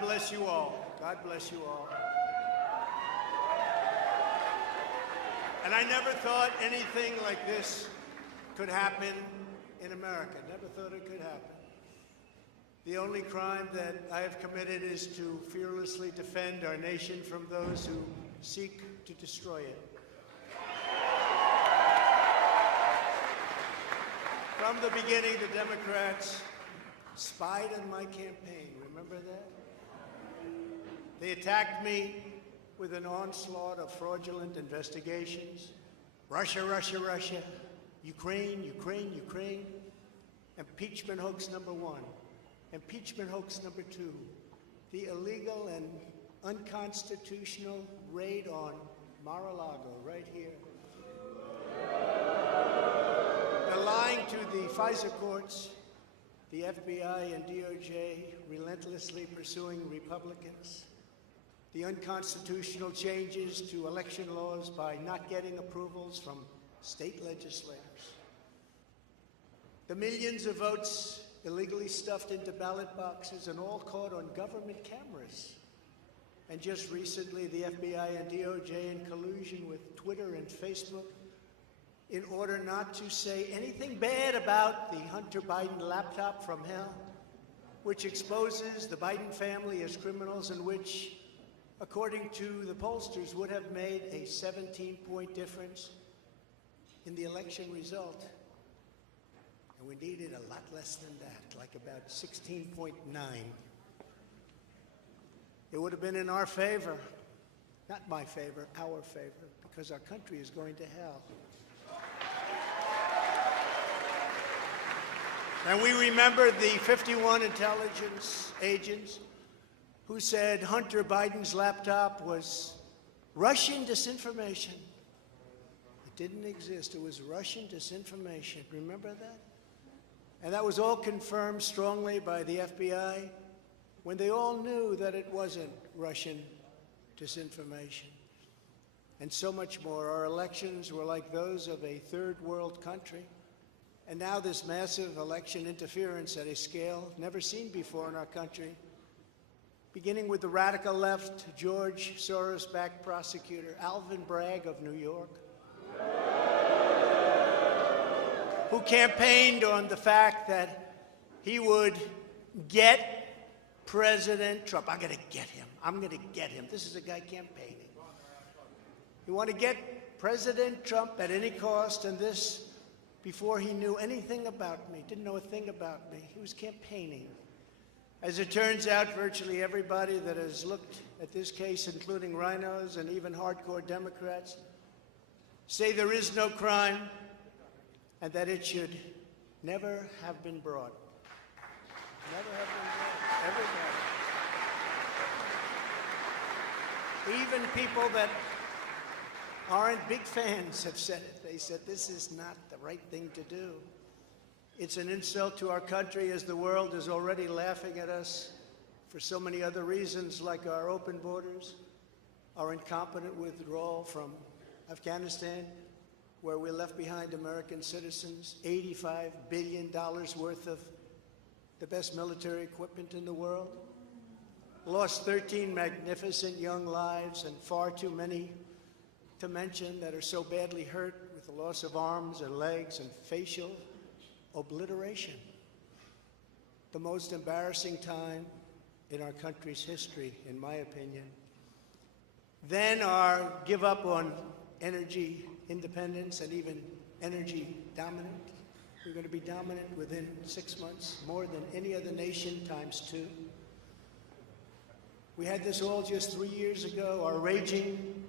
bless you all. God bless you all. And I never thought anything like this could happen in America. Never thought it could happen. The only crime that I have committed is to fearlessly defend our nation from those who seek to destroy it. From the beginning, the Democrats spied on my campaign. Remember that? They attacked me with an onslaught of fraudulent investigations. Russia, Russia, Russia. Ukraine, Ukraine, Ukraine. Impeachment hoax number 1. Impeachment hoax number 2. The illegal and unconstitutional raid on Mar-a-Lago, right here. They're lying to the FISA courts, the FBI and DOJ relentlessly pursuing Republicans. The unconstitutional changes to election laws by not getting approvals from state legislators. The millions of votes illegally stuffed into ballot boxes and all caught on government cameras. And just recently, the FBI and DOJ in collusion with Twitter and Facebook in order not to say anything bad about the Hunter Biden laptop from hell, which exposes the Biden family as criminals and which, according to the pollsters, would have made a 17-point difference in the election result. And we needed a lot less than that, like about 16.9. It would have been in our favor, not my favor, our favor, because our country is going to hell. And we remember the 51 intelligence agents who said Hunter Biden's laptop was Russian disinformation. It didn't exist. It was Russian disinformation. Remember that? And that was all confirmed strongly by the FBI when they all knew that it wasn't Russian disinformation. And so much more. Our elections were like those of a third world country. And now this massive election interference at a scale never seen before in our country, beginning with the radical left, George Soros-backed prosecutor Alvin Bragg of New York, who campaigned on the fact that he would get President Trump. I'm going to get him. I'm going to get him. This is a guy campaigning. He wanted to get President Trump at any cost, and this before he knew anything about me, didn't know a thing about me. He was campaigning. As it turns out, virtually everybody that has looked at this case, including rhinos and even hardcore Democrats, say there is no crime and that it should never have been brought. Never have been brought. Everybody. Even people that aren't big fans have said it. They said this is not the right thing to do. It's an insult to our country, as the world is already laughing at us for so many other reasons, like our open borders, our incompetent withdrawal from Afghanistan, where we left behind American citizens, $85 billion worth of the best military equipment in the world, lost 13 magnificent young lives, and far too many to mention that are so badly hurt with the loss of arms and legs and facial obliteration. The most embarrassing time in our country's history, in my opinion. Then our give up on energy independence and even energy dominant. We're going to be dominant within 6 months, more than any other nation ×2. We had this all just 3 years ago. Our raging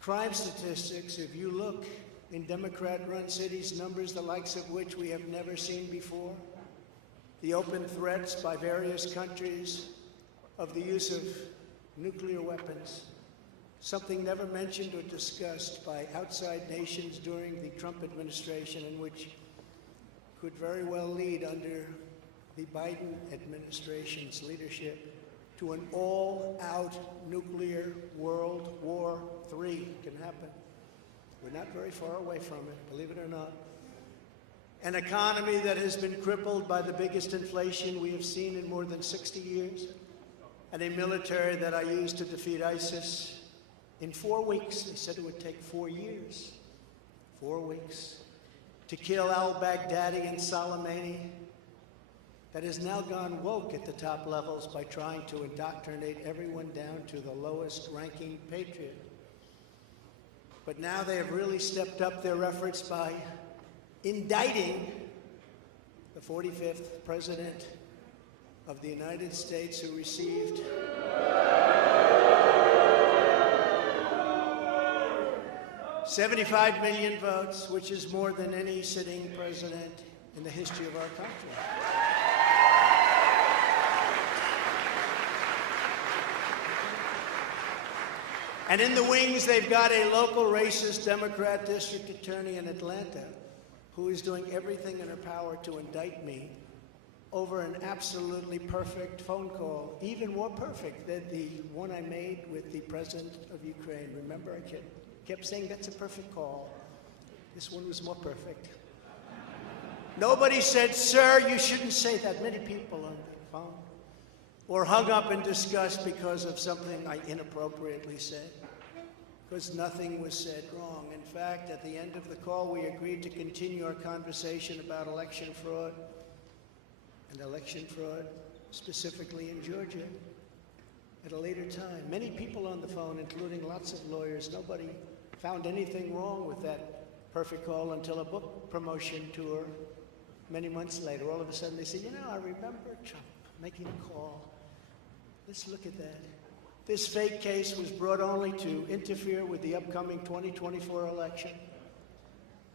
crime statistics, if you look in Democrat-run cities, numbers the likes of which we have never seen before. The open threats by various countries of the use of nuclear weapons, something never mentioned or discussed by outside nations during the Trump administration, and which could very well lead under the Biden administration's leadership to an all-out nuclear World War III. Can happen. We're not very far away from it, believe it or not. An economy that has been crippled by the biggest inflation we have seen in more than 60 years. and a military that I used to defeat ISIS in 4 weeks. They said it would take 4 years. 4 weeks. To kill al-Baghdadi and Soleimani, that has now gone woke at the top levels by trying to indoctrinate everyone down to the lowest ranking patriot. But now they have really stepped up their efforts by indicting the 45th President of the United States, who received $75 million votes, which is more than any sitting president in the history of our country. And in the wings, they've got a local racist Democrat district attorney in Atlanta who is doing everything in her power to indict me over an absolutely perfect phone call, even more perfect than the one I made with the president of Ukraine. Remember, I kept saying that's a perfect call. This one was more perfect. Nobody said, sir, you shouldn't say that. Many people on the phone or hung up in disgust because of something I inappropriately said, because nothing was said wrong. In fact, at the end of the call, we agreed to continue our conversation about election fraud, specifically in Georgia, at a later time. Many people on the phone, including lots of lawyers, nobody found anything wrong with that perfect call until a book promotion tour many months later. All of a sudden they say, you know, I remember Trump making a call. Let's look at that. This fake case was brought only to interfere with the upcoming 2024 election,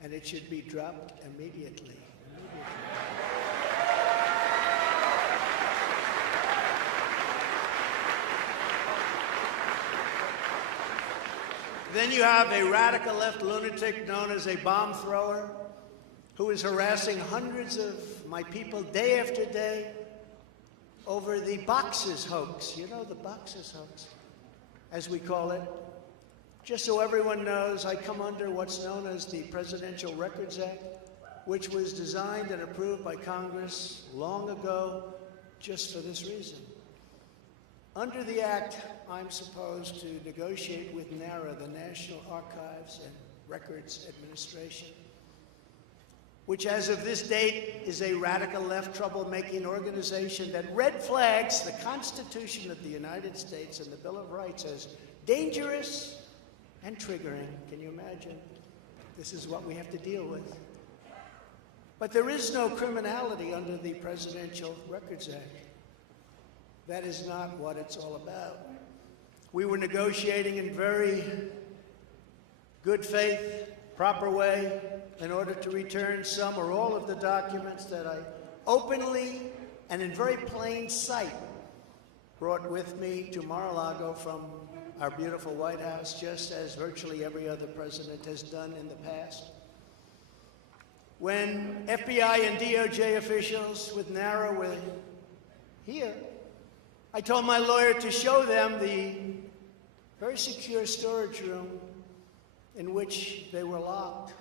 and it should be dropped immediately. Then you have a radical left lunatic known as a bomb thrower who is harassing hundreds of my people day after day over the boxes hoax. You know, the boxes hoax, as we call it. Just so everyone knows, I come under what's known as the Presidential Records Act, which was designed and approved by Congress long ago just for this reason. Under the Act, I'm supposed to negotiate with NARA, the National Archives and Records Administration, which as of this date is a radical left troublemaking organization that red flags the Constitution of the United States and the Bill of Rights as dangerous and triggering. Can you imagine? This is what we have to deal with. But there is no criminality under the Presidential Records Act. That is not what it's all about. We were negotiating in very good faith, proper way, in order to return some or all of the documents that I openly and in very plain sight brought with me to Mar-a-Lago from our beautiful White House, just as virtually every other president has done in the past. When FBI and DOJ officials with NARA were here, I told my lawyer to show them the very secure storage room in which they were locked.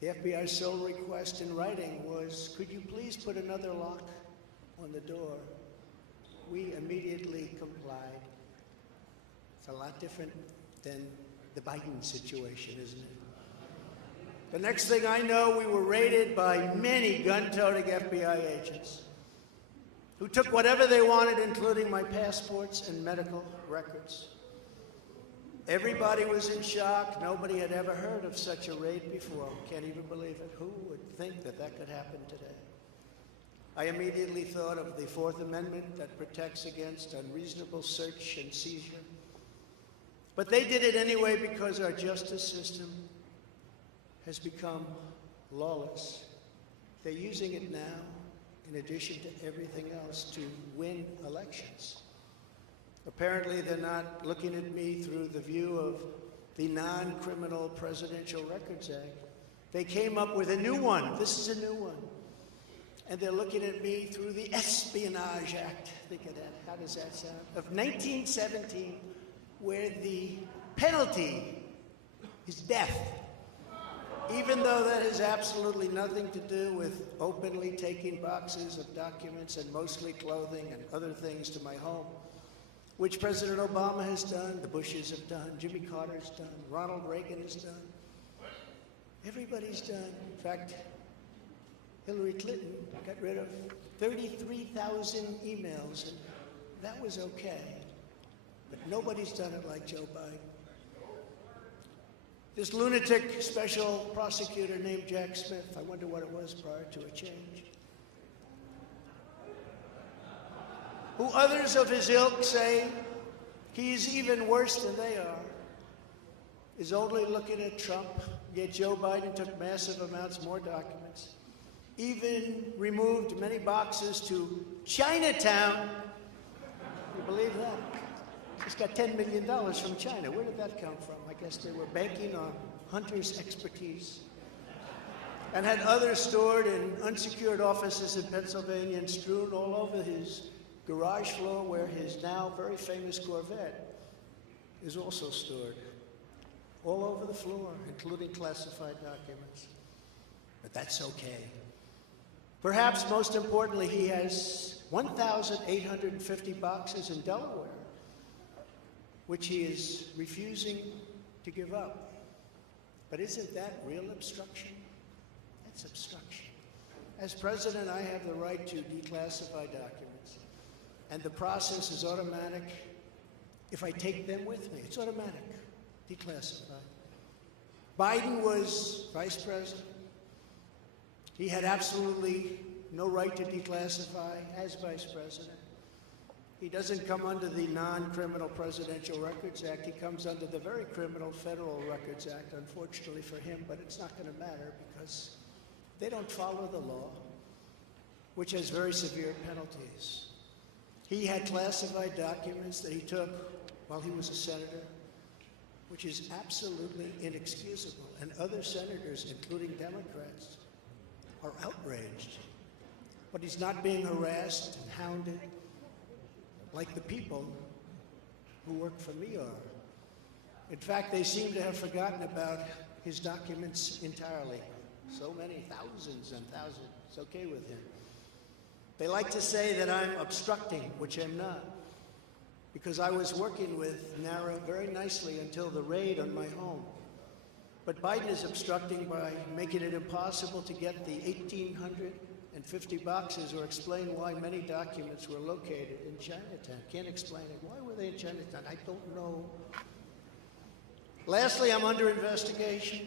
The FBI's sole request in writing was, could you please put another lock on the door? We immediately complied. It's a lot different than the Biden situation, isn't it? The next thing I know, we were raided by many gun-toting FBI agents who took whatever they wanted, including my passports and medical records. Everybody was in shock. Nobody had ever heard of such a raid before. Can't even believe it. Who would think that that could happen today? I immediately thought of the Fourth Amendment that protects against unreasonable search and seizure. But they did it anyway because our justice system has become lawless. They're using it now, in addition to everything else, to win elections. Apparently, they're not looking at me through the view of the non-criminal Presidential Records Act. They came up with a new one. This is a new one. And they're looking at me through the Espionage Act. Think of that. How does that sound? Of 1917, where the penalty is death. Even though that has absolutely nothing to do with openly taking boxes of documents and mostly clothing and other things to my home, which President Obama has done, the Bushes have done, Jimmy Carter's done, Ronald Reagan has done. Everybody's done. In fact, Hillary Clinton got rid of 33,000 emails, and that was okay. But nobody's done it like Joe Biden. This lunatic special prosecutor named Jack Smith, I wonder what it was prior to a change, who others of his ilk say he's even worse than they are, is only looking at Trump, yet Joe Biden took massive amounts more documents, even removed many boxes to Chinatown. You believe that? He's got $10 million from China. Where did that come from? I guess they were banking on Hunter's expertise, and had others stored in unsecured offices in Pennsylvania and strewn all over his garage floor, where his now very famous Corvette is also stored. All over the floor, including classified documents. But that's okay. Perhaps most importantly, he has 1,850 boxes in Delaware, which he is refusing to give up. But isn't that real obstruction? That's obstruction. As president, I have the right to declassify documents, and the process is automatic. If I take them with me, it's automatic, declassified. Biden was vice president. He had absolutely no right to declassify as vice president. He doesn't come under the non-criminal Presidential Records Act. He comes under the very criminal Federal Records Act, unfortunately for him, but it's not going to matter because they don't follow the law, which has very severe penalties. He had classified documents that he took while he was a senator, which is absolutely inexcusable. And other senators, including Democrats, are outraged. But he's not being harassed and hounded like the people who work for me are. In fact, they seem to have forgotten about his documents entirely. So many, thousands and thousands. It's okay with him. They like to say that I'm obstructing, which I'm not, because I was working with NARA very nicely until the raid on my home. But Biden is obstructing by making it impossible to get the 1,850 boxes or explain why many documents were located in Chinatown. Can't explain it. Why were they in Chinatown? I don't know. Lastly, I'm under investigation.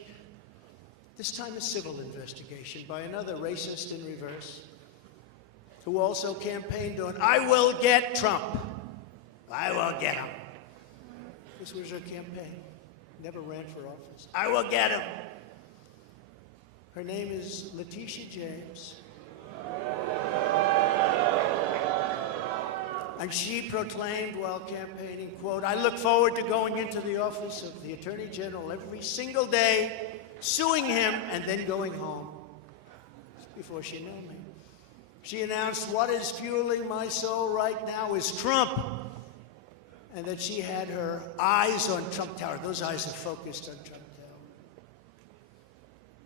This time a civil investigation by another racist in reverse, who also campaigned on, I will get Trump. I will get him. This was her campaign. Never ran for office. I will get him. Her name is Letitia James. And she proclaimed while campaigning, quote, I look forward to going into the office of the Attorney General every single day, suing him, and then going home. Before she knew me. She announced, what is fueling my soul right now is Trump. And that she had her eyes on Trump Tower. Those eyes are focused on Trump Tower.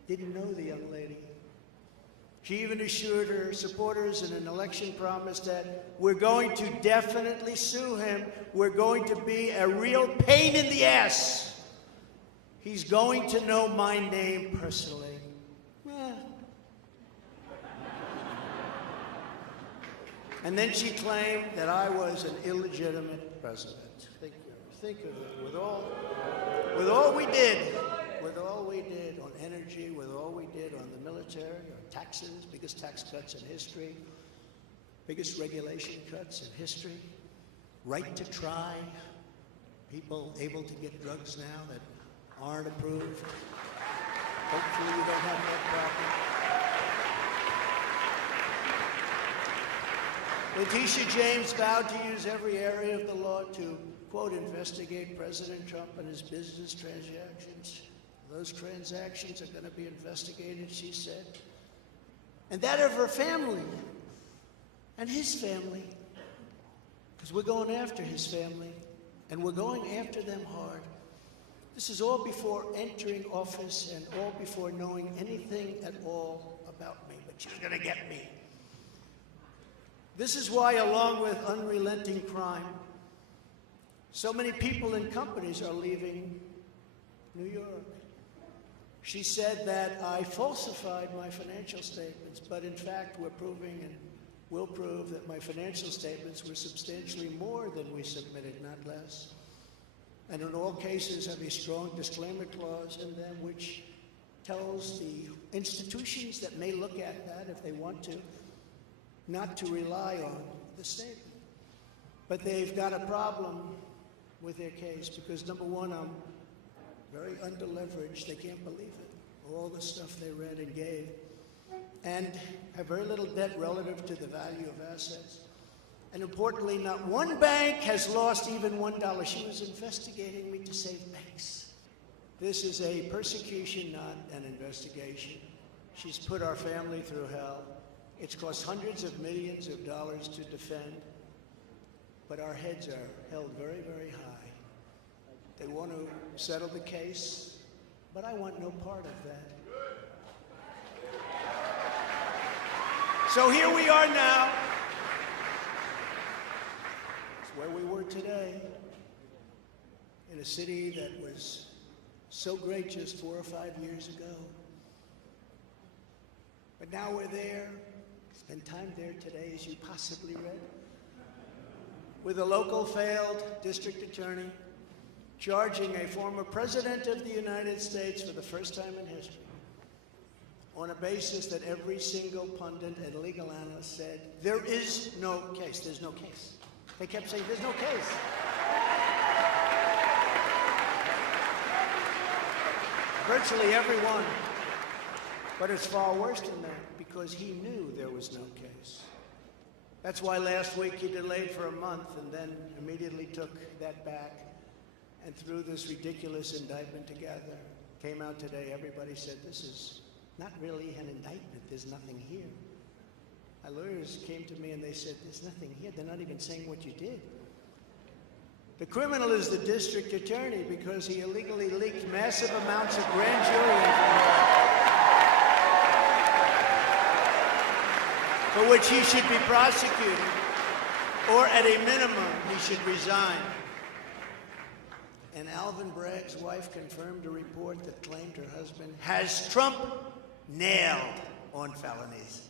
Didn't know the young lady. She even assured her supporters in an election promise that we're going to definitely sue him. We're going to be a real pain in the ass. He's going to know my name personally. And then she claimed that I was an illegitimate president. Think of it. With all we did on energy, with all we did on the military, on taxes, biggest tax cuts in history, biggest regulation cuts in history, right to try, people able to get drugs now that aren't approved. Hopefully you don't have that problem. Letitia James vowed to use every area of the law to, quote, investigate President Trump and his business transactions. Those transactions are going to be investigated, she said. And that of her family and his family. Because we're going after his family, and we're going after them hard. This is all before entering office and all before knowing anything at all about me, but she's going to get me. This is why, along with unrelenting crime, so many people and companies are leaving New York. She said that I falsified my financial statements, but in fact we're proving and will prove that my financial statements were substantially more than we submitted, not less. And in all cases have a strong disclaimer clause in them which tells the institutions that may look at that if they want to, not to rely on the statement. But they've got a problem with their case because, number one, I'm very underleveraged. They can't believe it. All the stuff they read and gave. And have very little debt relative to the value of assets. And importantly, not one bank has lost even $1. She was investigating me to save banks. This is a persecution, not an investigation. She's put our family through hell. It's cost hundreds of millions of dollars to defend, but our heads are held very, very high. They want to settle the case, but I want no part of that. So here we are now. It's where we were today, in a city that was so great just 4 or 5 years ago. But now we're there, spend time there today, as you possibly read, with a local failed district attorney charging a former president of the United States for the first time in history on a basis that every single pundit and legal analyst said, there is no case, there's no case. They kept saying, there's no case. Virtually everyone. But it's far worse than that, because he knew there was no case. That's why last week he delayed for a month and then immediately took that back and threw this ridiculous indictment together. Came out today, everybody said, this is not really an indictment, there's nothing here. My lawyers came to me and they said, there's nothing here, they're not even saying what you did. The criminal is the district attorney because he illegally leaked massive amounts of grand jury information for which he should be prosecuted, or at a minimum, he should resign. And Alvin Bragg's wife confirmed a report that claimed her husband has Trump nailed on felonies.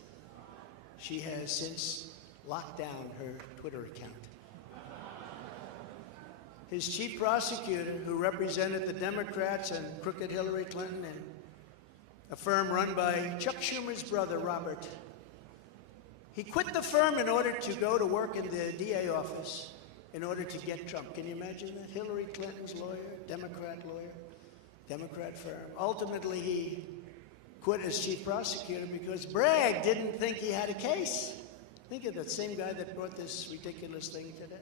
She has since locked down her Twitter account. His chief prosecutor, who represented the Democrats and crooked Hillary Clinton in a firm run by Chuck Schumer's brother, Robert, he quit the firm in order to go to work in the DA office in order to get Trump. Can you imagine that? Hillary Clinton's lawyer, Democrat firm. Ultimately, he quit as chief prosecutor because Bragg didn't think he had a case. Think of that same guy that brought this ridiculous thing today.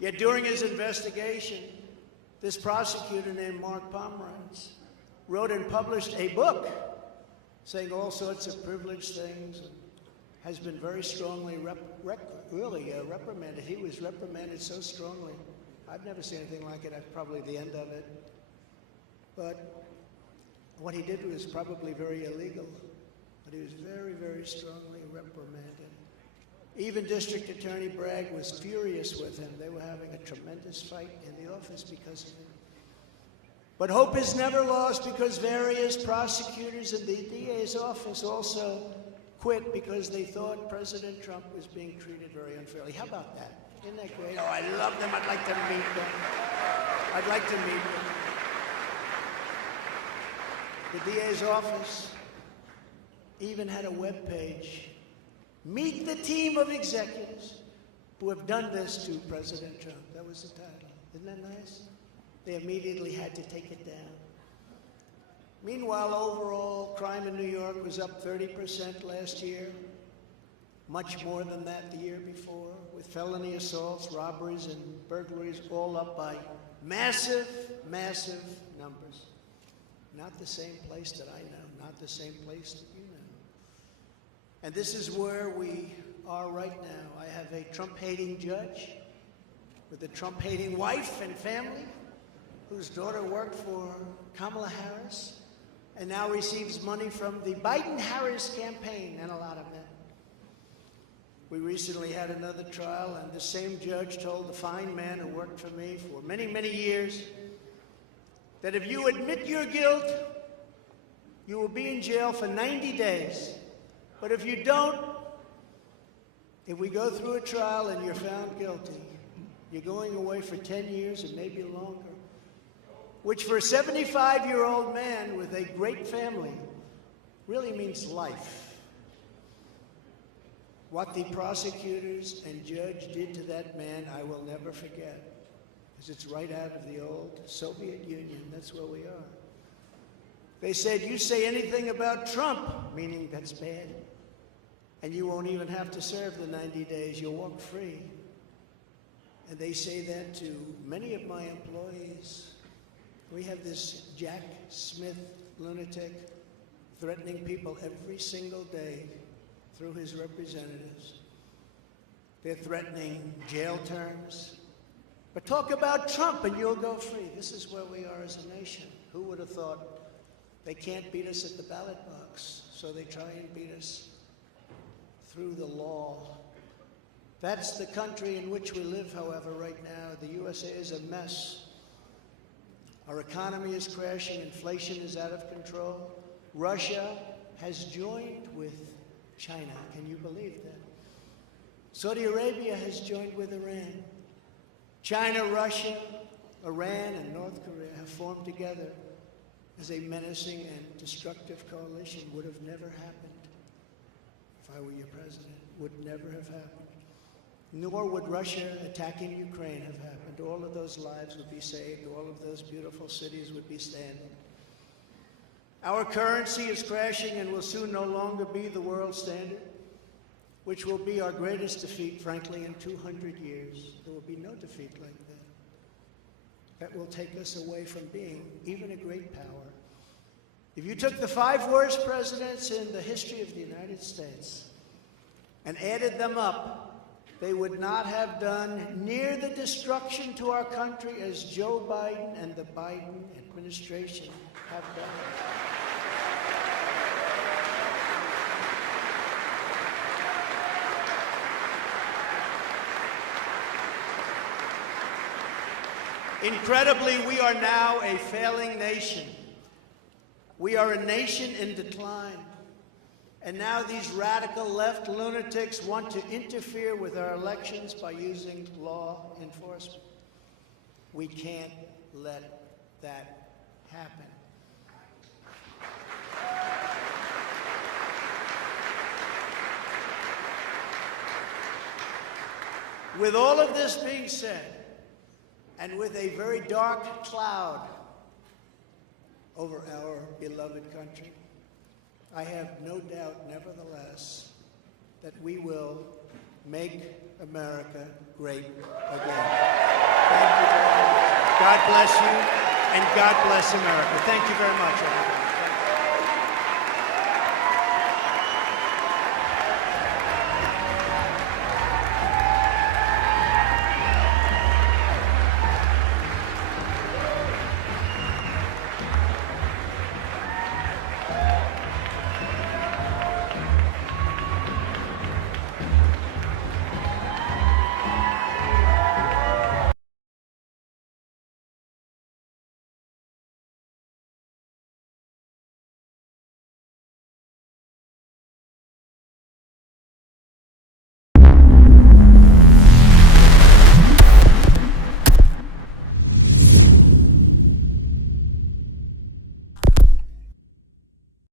Yet during his investigation, this prosecutor named Mark Pomerantz wrote and published a book saying all sorts of privileged things and has been very strongly reprimanded. He was reprimanded so strongly. I've never seen anything like it. That's probably the end of it. But what he did was probably very illegal. But he was very, very strongly reprimanded. Even District Attorney Bragg was furious with him. They were having a tremendous fight in the office because of it. But hope is never lost because various prosecutors in the DA's office also quit because they thought President Trump was being treated very unfairly. How about that? Isn't that great? Oh, I love them. I'd like to meet them. I'd like to meet them. The DA's office even had a web page. Meet the team of executives who have done this to President Trump. That was the title. Isn't that nice? They immediately had to take it down. Meanwhile, overall, crime in New York was up 30% last year, much more than that the year before, with felony assaults, robberies, and burglaries all up by massive, massive numbers. Not the same place that I know, not the same place that you know. And this is where we are right now. I have a Trump-hating judge with a Trump-hating wife and family, whose daughter worked for Kamala Harris and now receives money from the Biden-Harris campaign, and a lot of men. We recently had another trial, and the same judge told the fine man who worked for me for many, many years that if you admit your guilt, you will be in jail for 90 days. But if you don't, if we go through a trial and you're found guilty, you're going away for 10 years and maybe longer, which for a 75-year-old man with a great family really means life. What the prosecutors and judge did to that man, I will never forget, because it's right out of the old Soviet Union. That's where we are. They said, you say anything about Trump, meaning that's bad, and you won't even have to serve the 90 days. You'll walk free. And they say that to many of my employees. We have this Jack Smith lunatic threatening people every single day through his representatives. They're threatening jail terms. But talk about Trump and you'll go free. This is where we are as a nation. Who would have thought? They can't beat us at the ballot box, so they try and beat us through the law. That's the country in which we live, however, right now. The USA is a mess. Our economy is crashing. Inflation is out of control. Russia has joined with China. Can you believe that? Saudi Arabia has joined with Iran. China, Russia, Iran, and North Korea have formed together as a menacing and destructive coalition. Would have never happened if I were your president. Would never have happened. Nor would Russia attacking Ukraine have happened. All of those lives would be saved. All of those beautiful cities would be standing. Our currency is crashing and will soon no longer be the world standard, which will be our greatest defeat, frankly, in 200 years. There will be no defeat like that. That will take us away from being even a great power. If you took the 5 worst presidents in the history of the United States and added them up, they would not have done near the destruction to our country as Joe Biden and the Biden administration have done. Incredibly, we are now a failing nation. We are a nation in decline. And now these radical left lunatics want to interfere with our elections by using law enforcement. We can't let that happen. With all of this being said, and with a very dark cloud over our beloved country, I have no doubt, nevertheless, that we will make America great again. Thank you very much. God bless you, and God bless America. Thank you very much, everybody.